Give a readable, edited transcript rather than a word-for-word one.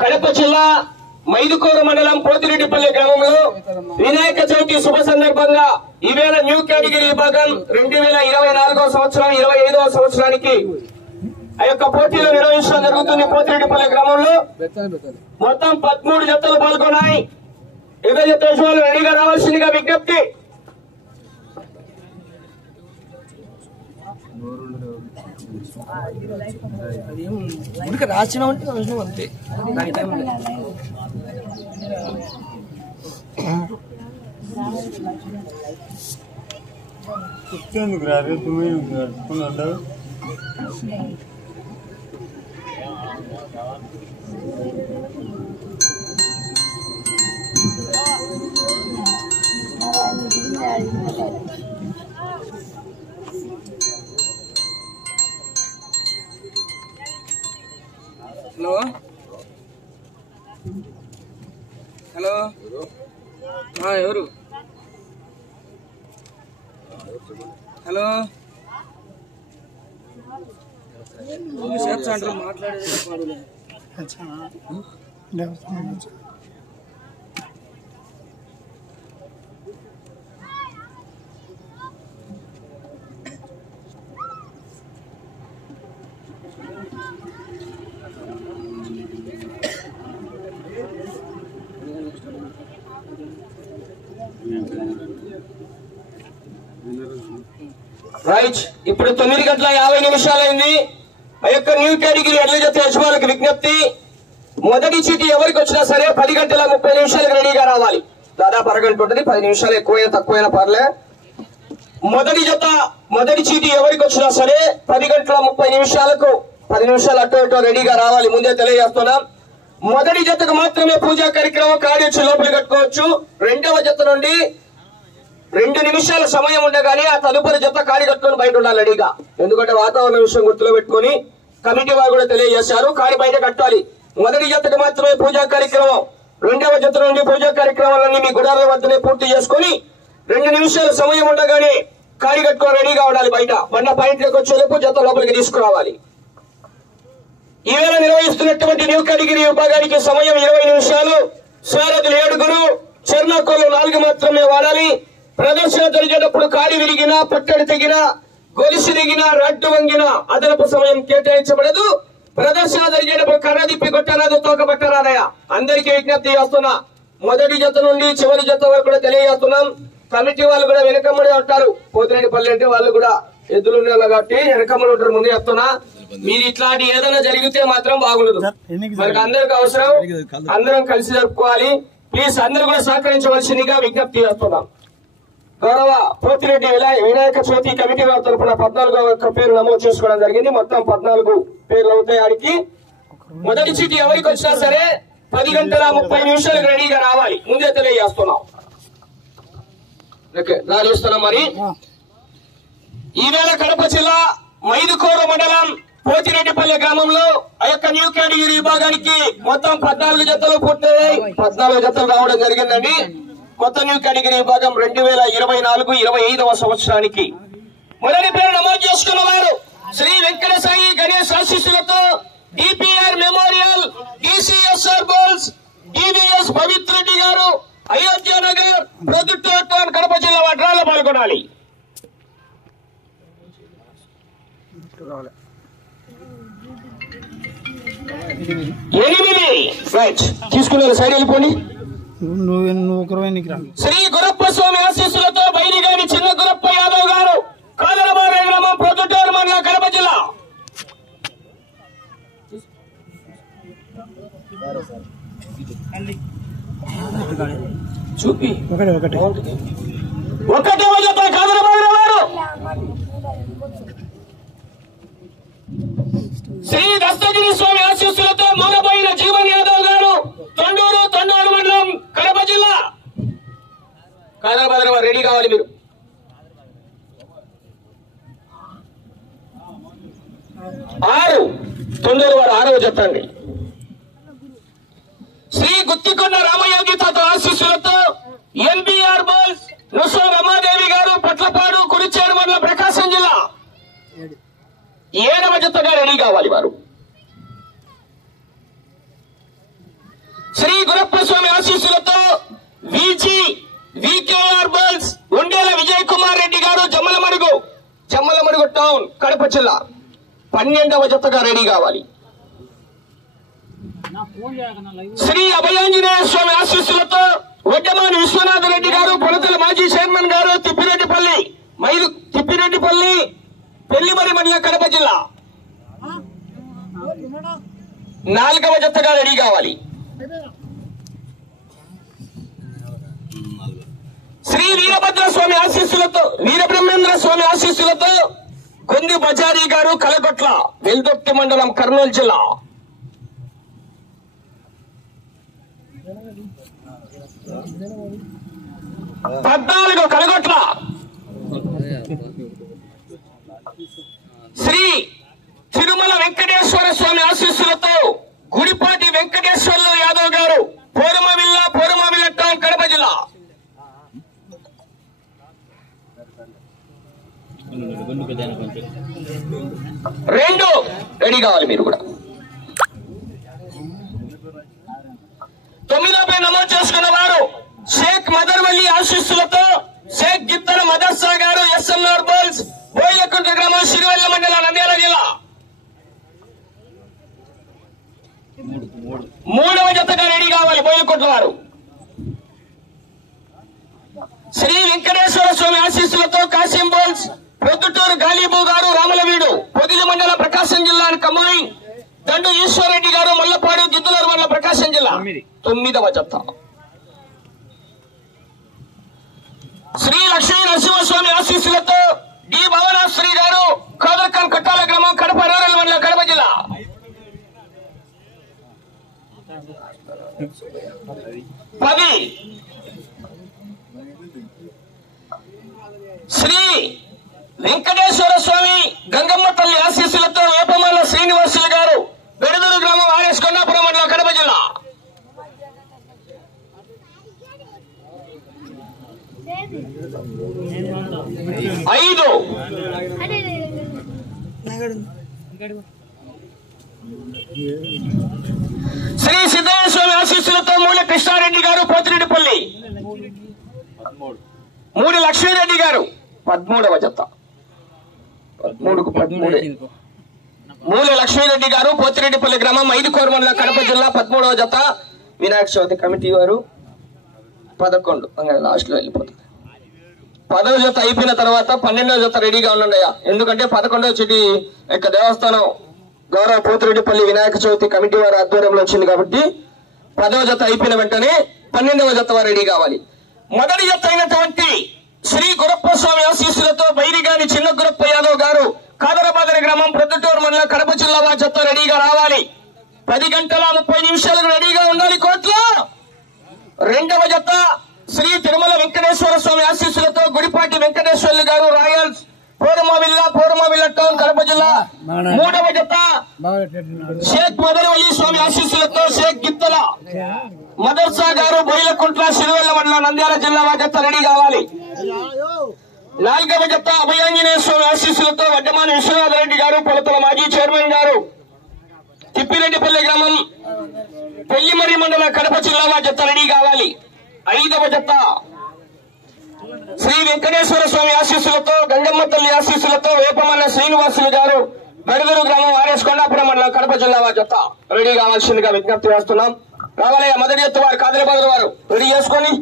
కడప జిల్లా మైదుకూరు మండలం పోతిరెడ్డిపల్లి గ్రామంలో వినాయక చవితి శుభ సందర్భంగా ఈవేళ న్యూ కేటగిరీ విభాగం 2024వ సంవత్సరం 25వ సంవత్సరానికి ఆ యొక్క పోటీలు నిర్వహించడం జరుగుతుంది. పోతిరెడ్డిపల్లి గ్రామంలో మొత్తం 13 జతలు పాల్గొన్నాయి. 20 జత యజమానులు రెడీగా రావాల్సిందిగా విజ్ఞప్తి. రాసిన అంతే ఎందుకు రాదు ఉండవు. హలో హలో ఎవరు? హలో అంటారు మాట్లాడేది. రైట్, ఇప్పుడు 9:50 ఆ యొక్క న్యూ కేటగిరీ ఎడ్ల జత యజమానులకు విజ్ఞప్తి. మొదటి చీటీ ఎవరికి వచ్చినా సరే 10:30 రెడీగా రావాలి. దాదాపు అరగంట ఉంటుంది, 10 నిమిషాలు ఎక్కువైనా తక్కువైనా పర్లే. మొదటి చీటీ ఎవరికి వచ్చినా సరే 10:30 10 నిమిషాలు అటు ఇటు రెడీగా రావాలి. ముందే తెలియజేస్తున్నాం. మొదటి జతకు మాత్రమే పూజా కార్యక్రమం కాడి వచ్చి లోపలి కట్టుకోవచ్చు. రెండవ జత నుండి 2 నిమిషాల సమయం ఉండగానే ఆ తదుపరి జత కాడి కట్టుకొని బయట ఉండాలి రెడీగా. ఎందుకంటే వాతావరణ విషయం గుర్తులో పెట్టుకుని కమిటీ వారు కూడా తెలియజేశారు, కాడి బయట కట్టాలి. మొదటి జతకు మాత్రమే పూజా కార్యక్రమం. రెండవ జత నుండి పూజా కార్యక్రమాలన్నీ మీ గుడాల వద్దనే పూర్తి చేసుకుని 2 నిమిషాల సమయం ఉండగానే కాడి కట్టుకొని రెడీగా ఉండాలి. బయట బండ పాయింట్లోకి వచ్చేందుకు జత లోపలికి తీసుకురావాలి. ఈవేళ నిర్వహిస్తున్నటువంటి న్యూ కేటగిరీ విభాగానికి సమయం 20 నిమిషాలు. సారథులు 7, చర్ణకోలు 4 మాత్రమే వాడాలి. ప్రదర్శన జరిగేటప్పుడు కాడి విరిగినా, పట్టడి తెగినా, గొలుసు దిగినా, రడ్డు వంగినా అదనపు సమయం కేటాయించబడదు. ప్రదర్శన జరిగేటప్పుడు కర్ర తిప్పి కొట్టరాదు, తోక పట్టరాదయా. అందరికీ విజ్ఞప్తి చేస్తున్నా. మొదటి జత నుండి చివరి జత వరకు కూడా తెలియజేస్తున్నాం. కమిటీ వాళ్ళు కూడా వెనకమ్మడి ఉంటారు. పోతిరెడ్డిపల్లి అంటే వాళ్ళు కూడా ఎద్దులు ఉన్నారు కాబట్టి వెనకమ్మడి ఉంటారు. ముందు చెప్తున్నా, మీరు ఇట్లాంటి ఏదైనా జరిగితే మాత్రం బాగుండదు. మనకు అందరికి అవసరం, అందరం కలిసి జరుపుకోవాలి. ప్లీజ్ అందరూ కూడా సహకరించవలసిందిగా విజ్ఞప్తి చేస్తున్నాం. గౌరవ పోతిరెడ్డి వినాయక చవితి కమిటీ వారి తరఫున 14వ పేరు నమోదు చేసుకోవడం జరిగింది. మొత్తం 14 పేర్లు అవుతాయి. ఆడికి మొదటి చీటీ ఎవరికి వచ్చినా సరే 10:30 రెడీగా రావాలి. ముందే తెలియజేస్తున్నాం. రాజేస్తున్నాం. మరి ఈవేళ కడప జిల్లా మైదుకూరు మండలం పోతిరెడ్డిపల్లి గ్రామంలో ఆ యొక్క న్యూ కేటగిరీ విభాగానికి మొత్తం 14 జతలు పూర్తయ్యాయి. 14 జతలు రావడం జరిగిందండి. కొత్త న్యూ కేటగిరీ విభాగం 2024-25వ సంవత్సరానికి మొదటి పేరు నమోదు చేసుకున్న వారు శ్రీ వెంకట సాయి గణేష్ ఆశీస్సులతో DPR memorial, DCSR goals, DVS Pavitra Reddy గారు, అయోధ్య నగర్, ప్రొద్దుటూరు, కడప జిల్లా వడ్రాలో పాల్గొనాలి. తీసుకున్నారు సైడ్ వెళ్ళిపోండి. శ్రీ గురప్ప స్వామి ఆశీస్సులతో బైరిగాని చిన్న గురప్ప యాదవ్ గారు, కాదరబారే గ్రామం, ప్రొద్దుటూరు మండలం, కడప జిల్లా. చూపి ఒకటి ఒకటవ జత కాదరబాబు వారు శ్రీ దస్తగిరి స్వామి ఆశీస్సులతో మూలబోయిన జీవన్ యాదవ్ గారు తొండూరు మండలం కడప జిల్లా. కాదరబాబు రెడీ కావాలి మీరు. తొండూరు వారు 6వ జత అండి. శ్రీ గుత్తికొండ రామయోగి తాత ఆశీస్సులతో ఎన్బిఆర్ బాల్స్ నుసో రమాదేవి గారు పట్లపాడు కుడిచేడు మండలం ప్రకాశం జిల్లా 7వ జతగా రెడీ కావాలి వారు. శ్రీ గురప్ప స్వామి ఆశీస్సులతో వికేఆర్ బాల్స్ ఉండేల విజయ్ కుమార్ రెడ్డి గారు జమ్మలమడుగు టౌన్ కడప జిల్లా 12వ జతగా రెడీ కావాలి. శ్రీ అభయాంజనేయ స్వామి ఆశీస్సులతో వడ్డమాని విశ్వనాథ రెడ్డి గారు పొలతల మాజీ చైర్మన్ గారు తిప్పిరెడ్డిపల్లి పెళ్లిమరి మండలం కడప జిల్లా 4వ జతగా రెడీ కావాలి. శ్రీ వీరభద్ర స్వామి ఆశీస్సులతో వీరబ్రహ్మేంద్ర స్వామి ఆశీస్సులతో కొంది బజారీ గారు కలగొట్ల వెల్దొట్టి మండలం కర్నూలు జిల్లా 14 కలగొట్ల. శ్రీ తిరుమల వెంకటేశ్వర స్వామి ఆశీస్సులతో గుడిపాటి వెంకటేశ్వర్లు యాదవ్ గారు పోరుమవిల్ల టౌన్ కడప జిల్లా 2 రెడీ కావాలి మీరు కూడా. 9వ పై నమోదు చేసుకున్న వారు షేక్ మదర్వల్లి ఆశీస్సులతో షేక్ గిత్తల మదర్సా గారు ఎస్ఎంఆర్ బాల్స్ బోయిలకుంట గ్రామం సిరివెల్ల మండలం నంద్యాల జిల్లా 3వ జతగా రెడీ కావాలి బోయిలకుంట వారు. శ్రీ వెంకటేశ్వర స్వామి ఆశీస్సులతో కాసిం బాల్స్ ప్రొద్దుటూరు గాలిబు గారు రామలవీడు పొదిలి మండలం ప్రకాశం జిల్లా కమ్మాయి దండు ఈశ్వరరెడ్డి గారు మల్లపాడు గిద్దలూరు మండలం ప్రకాశం జిల్లా 9వ జత. శ్రీ లక్ష్మీ నరసింహస్వామి ఆశీస్సులతో డి భవనాశ్రీ గారు ఖాదర్ఖాన్ కట్టాల గ్రామం కడప రూరల్ మండలం కడప జిల్లా 10. శ్రీ వెంకటేశ్వర స్వామి గంగమ్మ తల్లి ఆశీస్సులతో వేపమాల శ్రీనివాసులు గారు బెడదూరు గ్రామం ఆర్ఎస్ కొండాపురం మండలం కడప జిల్లా 5. శ్రీ సిద్ధయ్య స్వామి ఆశీస్సులతో మూల కృష్ణారెడ్డి గారు పోతిరెడ్డిపల్లి 3 లక్ష్మీరెడ్డి గారు 13వ జత 13 మూల లక్ష్మీరెడ్డి గారు పోతిరెడ్డిపల్లి గ్రామం 5 కోరమండలం కడప జిల్లా 13వ జత. వినాయక చవితి కమిటీ వారు 11 లాస్ట్ లో వెళ్ళిపోతుంది. 10వ జత అయిపోయిన తర్వాత 12వ జత రెడీగా ఉండండి అయ్యా. ఎందుకంటే 11వ చిటి యొక్క దేవస్థానం గౌరవ పోతిరెడ్డిపల్లి వినాయక చవితి కమిటీ వారి ఆధ్వర్యంలో వచ్చింది కాబట్టి 10వ జత అయిపోయిన వెంటనే 12వ జత వారు రెడీ కావాలి. మొదటి జత అయినటువంటి శ్రీ గురప్ప స్వామి ఆశీస్సులతో బైరిగాని చిన్న గురప్ప యాదవ్ గారు కాదరబాదరి గ్రామం ప్రొద్దుటూరు మండలం కడప జిల్లా వారి జత రెడీగా రావాలి. 10:30 రెడీగా ఉండాలి కోర్టులో. 2వ జత శ్రీ తిరుమల వెంకటేశ్వర స్వామి ఆశీస్సులతో గుడిపాటి వెంకటేశ్వర్లు గారు రాయల్స్ పోరుమవిల్ల టౌన్ కడప జిల్లా 3వ జత షేక్ మదర్వల్లి స్వామి ఆశీస్సులతో షేక్ గిత్తల మదర్సా గారు బోయిలకుంట్ల సిరివెల్ల మండలం నంద్యాల జిల్లా వారి జత రెడీ కావాలి. 4వ జత అభయాంజనేయ స్వామి ఆశీస్సులతో వడ్డమాని విశ్వనాథ రెడ్డి గారు పొలతల మాజీ చైర్మన్ గారు తిప్పిరెడ్డిపల్లి గ్రామం పెళ్లిమరి మండలం కడప జిల్లా వారి జత రెడీ కావాలి. 5వ జత శ్రీ వెంకటేశ్వర స్వామి ఆశీస్సులతో గంగమ్మ తల్లి ఆశీస్సులతో వేపమల్ల శ్రీనివాసులు గారు బెడదూరు గ్రామం ఆర్ఎస్ కొండాపురం మండలం కడప జిల్లా వారి జత రెడీ కావాల్సిందిగా విజ్ఞప్తి చేస్తున్నాం. రావాలయ్య మొదటి జత వారు కాదరబాద్ వారు రెడీ చేసుకొని